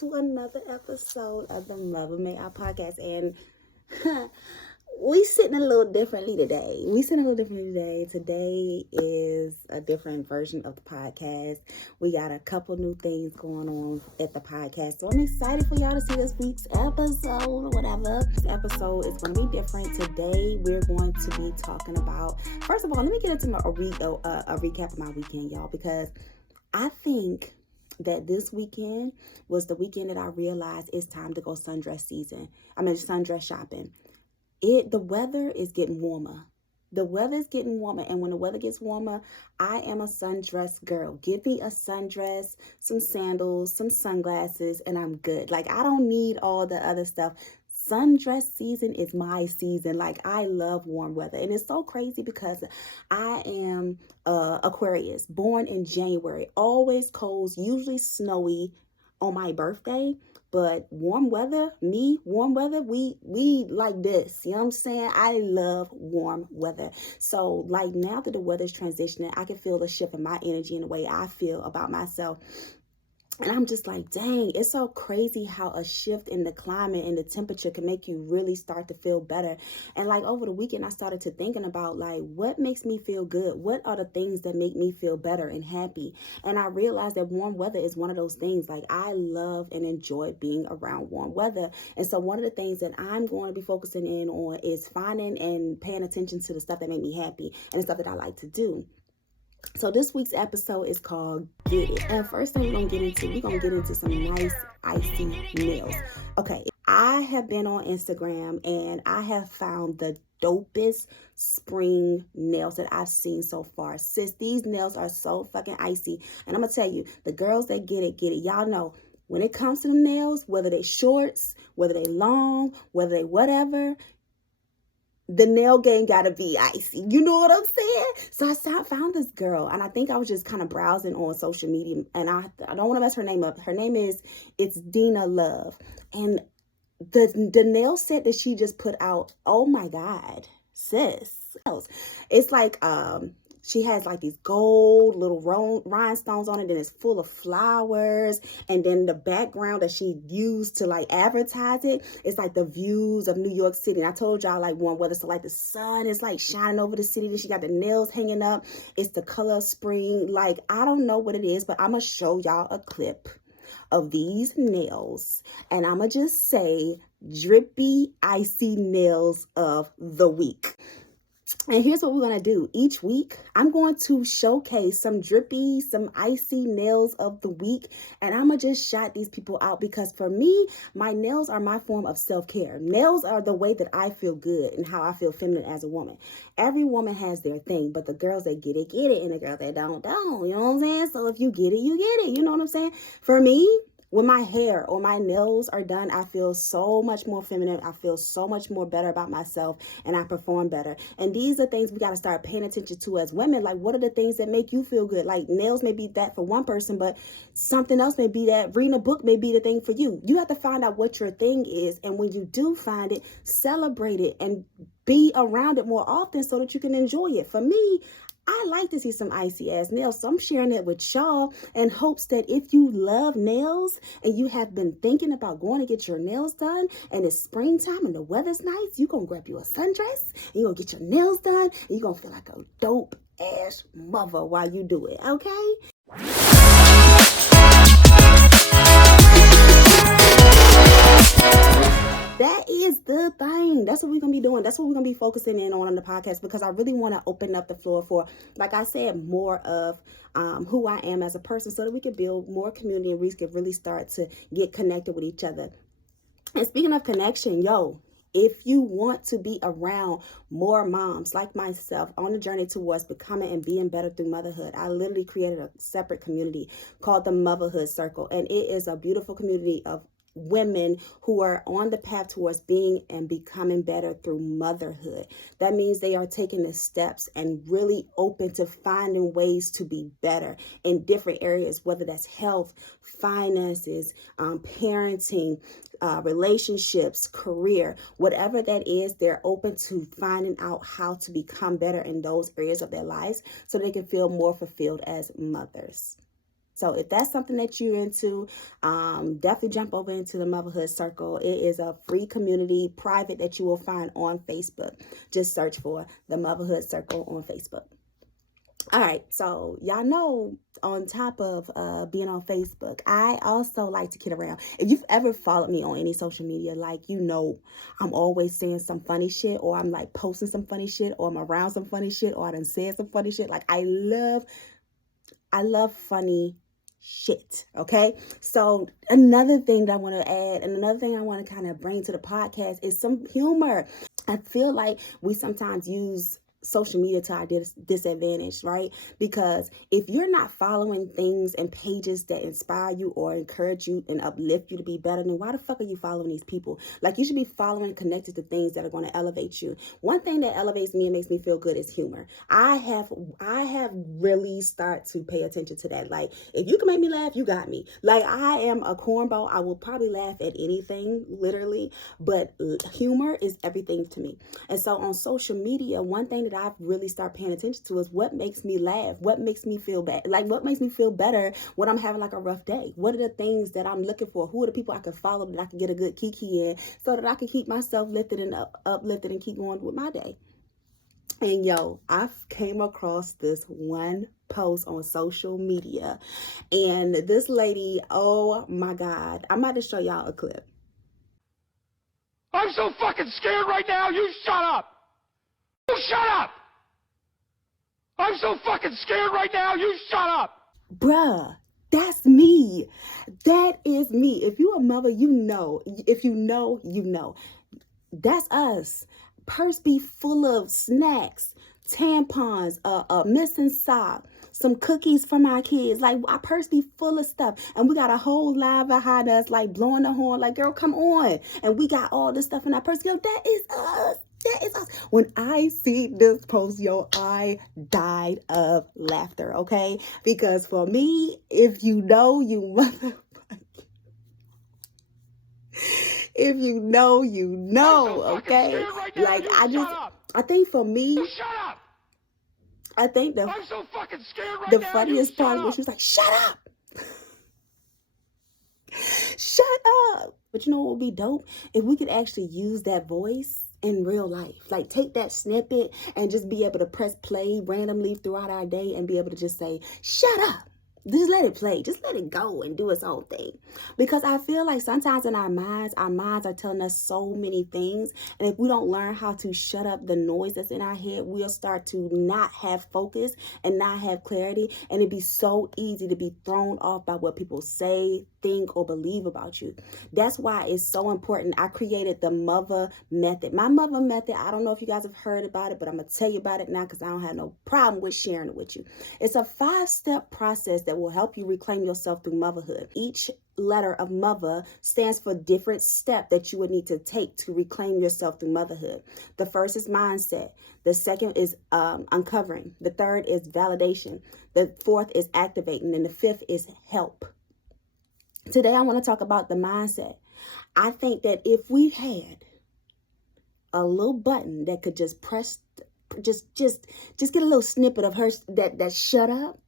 to another episode of the Mother May I podcast. And we sitting a little differently today. Today is a different version of the podcast. We got a couple new things going on at the podcast. So I'm excited for y'all to see this week's episode or whatever. This episode is going to be different. Today we're going to be talking about, first of all, let me get into a recap of my weekend, y'all, because I think that this weekend was the weekend that I realized it's time to go sundress shopping. The weather is getting warmer. The weather is getting warmer, and when the weather gets warmer, I am a sundress girl. Give me a sundress, some sandals, some sunglasses, and I'm good. Like, I don't need all the other stuff. Sundress season is my season. Like, I love warm weather, and it's so crazy because I am Aquarius, born in January, always cold, usually snowy on my birthday. But warm weather, we like this. You know what I'm saying? I love warm weather. So like now that the weather's transitioning, I can feel the shift in my energy and the way I feel about myself. And I'm just like, dang, it's so crazy how a shift in the climate and the temperature can make you really start to feel better. And like over the weekend, I started to thinking about like, what makes me feel good? What are the things that make me feel better and happy? And I realized that warm weather is one of those things. Like, I love and enjoy being around warm weather. And so one of the things that I'm going to be focusing in on is finding and paying attention to the stuff that make me happy and the stuff that I like to do. So this week's episode is called Get It. And first thing we're going to get into some nice icy nails. Okay, I have been on Instagram and I have found the dopest spring nails that I've seen so far. Sis, these nails are so fucking icy. And I'm going to tell you, the girls that get it. Y'all know, when it comes to them nails, whether they shorts, whether they long, whether they whatever, the nail game gotta be icy. You know what I'm saying? So I found this girl, and I think I was just kind of browsing on social media, and I don't want to mess her name up. Her name it's Dina Love, and the nail set that she just put out. Oh my God, sis! It's like she has like these gold little rhinestones on it, and it's full of flowers. And then the background that she used to like advertise it, it's like the views of New York City. And I told y'all like warm weather, so like the sun is like shining over the city. Then she got the nails hanging up. It's the color of spring. Like, I don't know what it is, but I'm gonna show y'all a clip of these nails, and I'm gonna just say drippy, icy nails of the week. And here's what we're going to do. Each week, I'm going to showcase some drippy, some icy nails of the week. And I'm going to just shout these people out because for me, my nails are my form of self-care. Nails are the way that I feel good and how I feel feminine as a woman. Every woman has their thing, but the girls that get it, get it. And the girls that don't. You know what I'm saying? So if you get it, you get it. You know what I'm saying? For me, when my hair or my nails are done, I feel so much more feminine. I feel so much more better about myself, and I perform better. And these are things we got to start paying attention to as women. Like, what are the things that make you feel good? Like, nails may be that for one person, but something else may be that. Reading a book may be the thing for you. You have to find out what your thing is. And when you do find it, celebrate it and be around it more often so that you can enjoy it. For me, I like to see some icy ass nails, so I'm sharing it with y'all in hopes that if you love nails and you have been thinking about going to get your nails done and it's springtime and the weather's nice, you're going to grab you a sundress and you're going to get your nails done and you're going to feel like a dope ass mother while you do it, okay? That is the thing. That's what we're going to be doing. That's what we're going to be focusing in on the podcast because I really want to open up the floor for, like I said, more of who I am as a person so that we can build more community and we can really start to get connected with each other. And speaking of connection, if you want to be around more moms like myself on the journey towards becoming and being better through motherhood, I literally created a separate community called the Motherhood Circle. And it is a beautiful community of women who are on the path towards being and becoming better through motherhood. That means they are taking the steps and really open to finding ways to be better in different areas, whether that's health, finances, parenting, relationships, career, whatever that is. They're open to finding out how to become better in those areas of their lives so they can feel more fulfilled as mothers. So if that's something that you're into, definitely jump over into the Motherhood Circle. It is a free community, private, that you will find on Facebook. Just search for the Motherhood Circle on Facebook. All right, so y'all know, on top of being on Facebook, I also like to kid around. If you've ever followed me on any social media, like, you know, I'm always saying some funny shit, or I'm like posting some funny shit, or I'm around some funny shit, or I done said some funny shit. Like, I love funny shit. Okay, so another thing that I want to add, and another thing I want to kind of bring to the podcast, is some humor. I feel like we sometimes use social media to our disadvantage, right? Because if you're not following things and pages that inspire you or encourage you and uplift you to be better, then why the fuck are you following these people? Like, you should be following, connected to things that are going to elevate you. One thing that elevates me and makes me feel good is humor. I have really started to pay attention to that. Like, if you can make me laugh, you got me. Like, I am a cornball. I will probably laugh at anything, literally, but humor is everything to me. And so on social media, one thing that I've really started paying attention to is what makes me laugh, what makes me feel bad, like what makes me feel better when I'm having like a rough day. What are the things that I'm looking for? Who are the people I can follow that I can get a good kiki in, so that I can keep myself lifted and uplifted and keep going with my day? And yo, I came across this one post on social media, and this lady, oh my God, I'm about to show y'all a clip. I'm so fucking scared right now, you shut up! You shut up! I'm so fucking scared right now, you shut up! Bruh, that's me. That is me. If you're a mother, you know. If you know, you know. That's us. Purse be full of snacks, tampons, missing sock, some cookies from our kids. Like, our purse be full of stuff, and we got a whole line behind us, like blowing the horn, like, girl, come on. And we got all this stuff in our purse. Yo, that is us. That is us. When I see this post, yo, I died of laughter, okay? Because for me, if you know, you motherfucker. If you know, you know, okay? Right now, like, I think for me, shut up! I think I'm so fucking scared right the now, funniest part is when she was like, shut up! Shut up! But you know what would be dope? If we could actually use that voice in real life. Like, take that snippet and just be able to press play randomly throughout our day and be able to just say, shut up. Just let it play. Just let it go and do its own thing. Because I feel like sometimes in our minds are telling us so many things. And if we don't learn how to shut up the noise that's in our head, we'll start to not have focus and not have clarity. And it'd be so easy to be thrown off by what people say, think, or believe about you. That's why it's so important. I created the Mother Method. My Mother Method, I don't know if you guys have heard about it, but I'm going to tell you about it now because I don't have no problem with sharing it with you. It's a 5-step process that will help you reclaim yourself through motherhood. Each letter of mother stands for different step that you would need to take to reclaim yourself through motherhood. The first is mindset. The second is uncovering. The third is validation. The fourth is activating. And the fifth is help. Today, I want to talk about the mindset. I think that if we had a little button that could just press, just get a little snippet of her that shut up,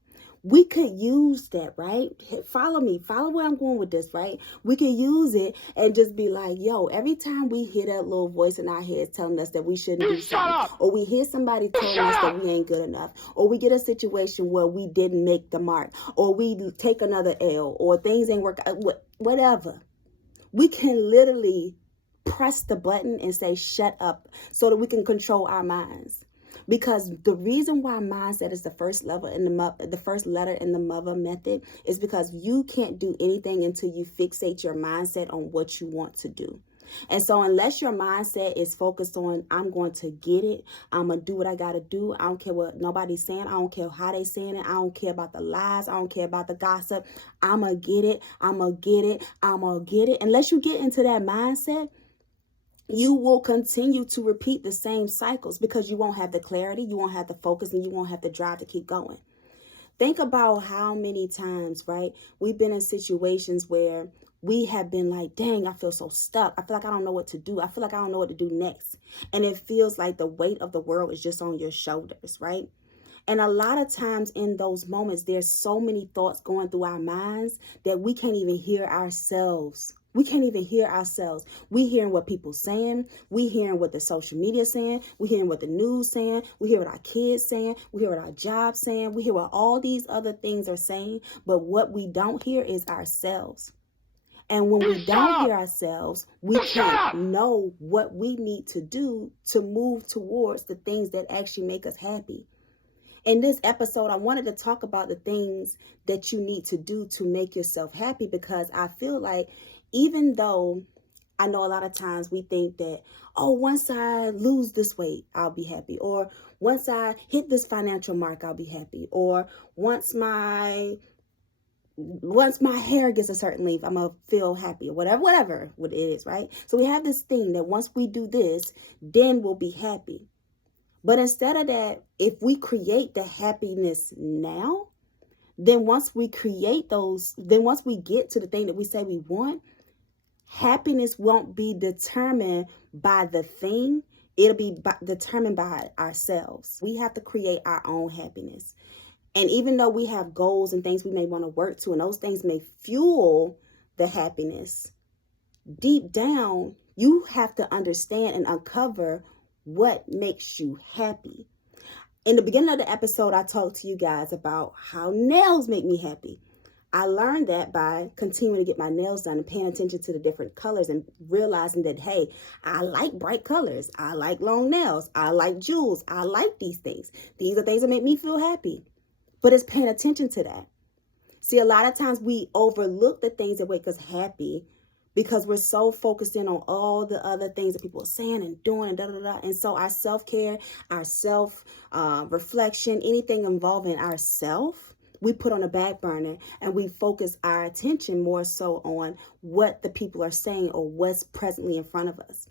we could use that, right? Follow me. Follow where I'm going with this, right? We could use it and just be like, yo, every time we hear that little voice in our heads telling us that we shouldn't do something, or we hear somebody telling us that we ain't good enough, or we get a situation where we didn't make the mark, or we take another L, or things ain't work out, whatever. We can literally press the button and say, shut up, so that we can control our minds. Because the reason why mindset is the first level in the first letter in the Mother Method is because you can't do anything until you fixate your mindset on what you want to do. And so unless your mindset is focused on, I'm going to get it, I'm going to do what I got to do, I don't care what nobody's saying, I don't care how they saying it, I don't care about the lies, I don't care about the gossip, I'm going to get it, I'm going to get it, I'm going to get it. Unless you get into that mindset, you will continue to repeat the same cycles because you won't have the clarity, you won't have the focus, and you won't have the drive to keep going. Think about how many times, right, we've been in situations where we have been like, dang, I feel so stuck. I feel like I don't know what to do. I feel like I don't know what to do next. And it feels like the weight of the world is just on your shoulders, right? And a lot of times in those moments, there's so many thoughts going through our minds that we can't even hear ourselves. We can't even hear ourselves. We hearing what people saying. We hearing what the social media saying. We hearing what the news saying. We hear what our kids saying. We hear what our jobs saying. We hear what all these other things are saying. But what we don't hear is ourselves. And when we don't hear ourselves, we can't know what we need to do to move towards the things that actually make us happy. In this episode, I wanted to talk about the things that you need to do to make yourself happy, because I feel like even though I know a lot of times we think that, oh, once I lose this weight, I'll be happy. Or once I hit this financial mark, I'll be happy. Or once my hair gets a certain length, I'm going to feel happy, or whatever it is, right? So we have this thing that once we do this, then we'll be happy. But instead of that, if we create the happiness now, then once we get to the thing that we say we want, happiness won't be determined by the thing. It'll be determined by ourselves. We have to create our own happiness. And even though we have goals and things we may want to work to, and those things may fuel the happiness, deep down, you have to understand and uncover what makes you happy. In the beginning of the episode, I talked to you guys about how nails make me happy. I learned that by continuing to get my nails done and paying attention to the different colors and realizing that, hey, I like bright colors. I like long nails. I like jewels. I like these things. These are things that make me feel happy. But it's paying attention to that. See, a lot of times we overlook the things that make us happy because we're so focused in on all the other things that people are saying and doing and da-da-da. And so our self-care, our self-reflection, anything involving ourself, we put on a back burner and we focus our attention more so on what the people are saying or what's presently in front of us.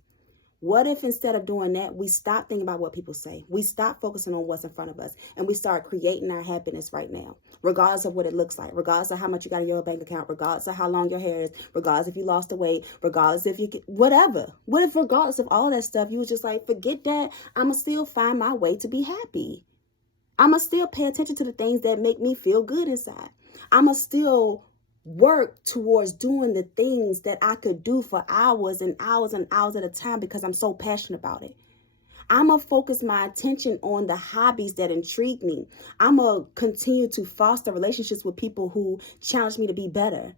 What if instead of doing that, we stop thinking about what people say? We stop focusing on what's in front of us and we start creating our happiness right now, regardless of what it looks like, regardless of how much you got in your bank account, regardless of how long your hair is, regardless if you lost the weight, regardless if you get whatever. What if regardless of all that stuff, you was just like, forget that. I'm going to still find my way to be happy. I'm going to still pay attention to the things that make me feel good inside. I'm going to still work towards doing the things that I could do for hours and hours and hours at a time because I'm so passionate about it. I'm going to focus my attention on the hobbies that intrigue me. I'm going to continue to foster relationships with people who challenge me to be better.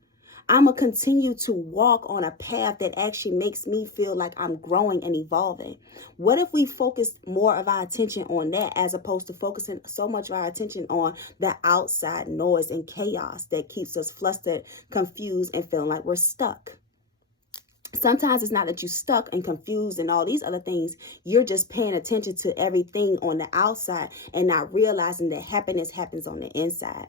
I'm going to continue to walk on a path that actually makes me feel like I'm growing and evolving. What if we focus more of our attention on that as opposed to focusing so much of our attention on the outside noise and chaos that keeps us flustered, confused, and feeling like we're stuck? Sometimes it's not that you're stuck and confused and all these other things. You're just paying attention to everything on the outside and not realizing that happiness happens on the inside.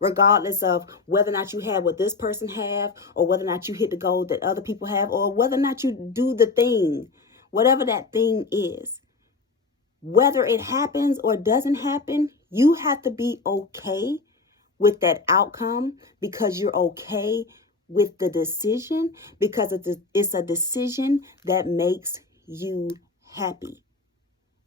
Regardless of whether or not you have what this person have, or whether or not you hit the goal that other people have, or whether or not you do the thing, whatever that thing is, whether it happens or doesn't happen, you have to be okay with that outcome because you're okay with the decision, because it's a decision that makes you happy.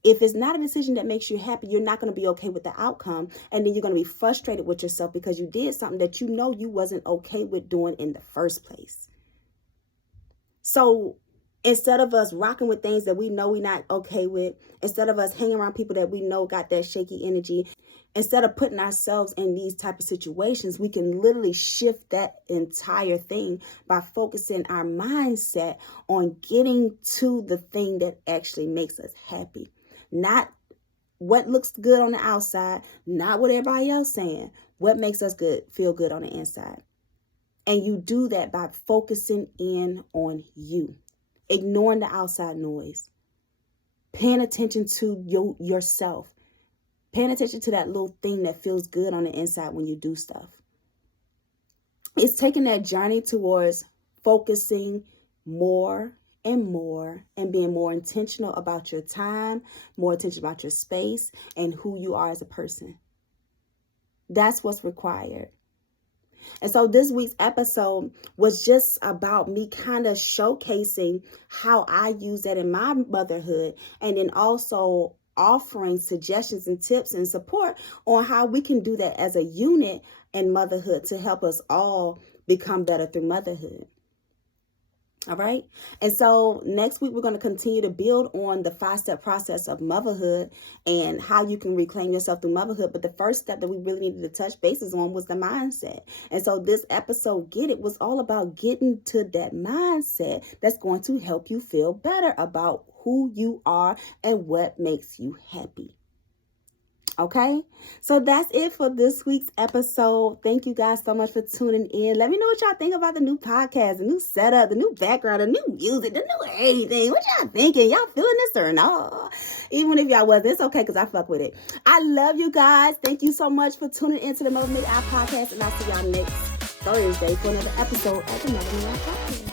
If it's not a decision that makes you happy, you're not going to be okay with the outcome. And then you're going to be frustrated with yourself because you did something that you know you wasn't okay with doing in the first place. So instead of us rocking with things that we know we're not okay with, instead of us hanging around people that we know got that shaky energy, instead of putting ourselves in these type of situations, we can literally shift that entire thing by focusing our mindset on getting to the thing that actually makes us happy. Not what looks good on the outside, not what everybody else saying, what makes us feel good on the inside. And you do that by focusing in on you, ignoring the outside noise, paying attention to yourself, paying attention to that little thing that feels good on the inside when you do stuff. It's taking that journey towards focusing more and more and being more intentional about your time, more intentional about your space and who you are as a person. That's what's required. And so this week's episode was just about me kind of showcasing how I use that in my motherhood, and then also offering suggestions and tips and support on how we can do that as a unit in motherhood to help us all become better through motherhood. All right. And so next week, we're going to continue to build on the 5-step process of motherhood and how you can reclaim yourself through motherhood. But the first step that we really needed to touch bases on was the mindset. And so this episode, Get It, was all about getting to that mindset that's going to help you feel better about who you are and what makes you happy. Okay, so that's it for this week's episode. Thank you guys so much for tuning in. Let me know what y'all think about the new podcast, the new setup, the new background, the new music, the new anything. What y'all thinking? Y'all feeling this or no? Even if y'all wasn't, it's okay because I fuck with it. I love you guys. Thank you so much for tuning into the Mother May I podcast, and I'll see y'all next Thursday for another episode of the Mother May I podcast.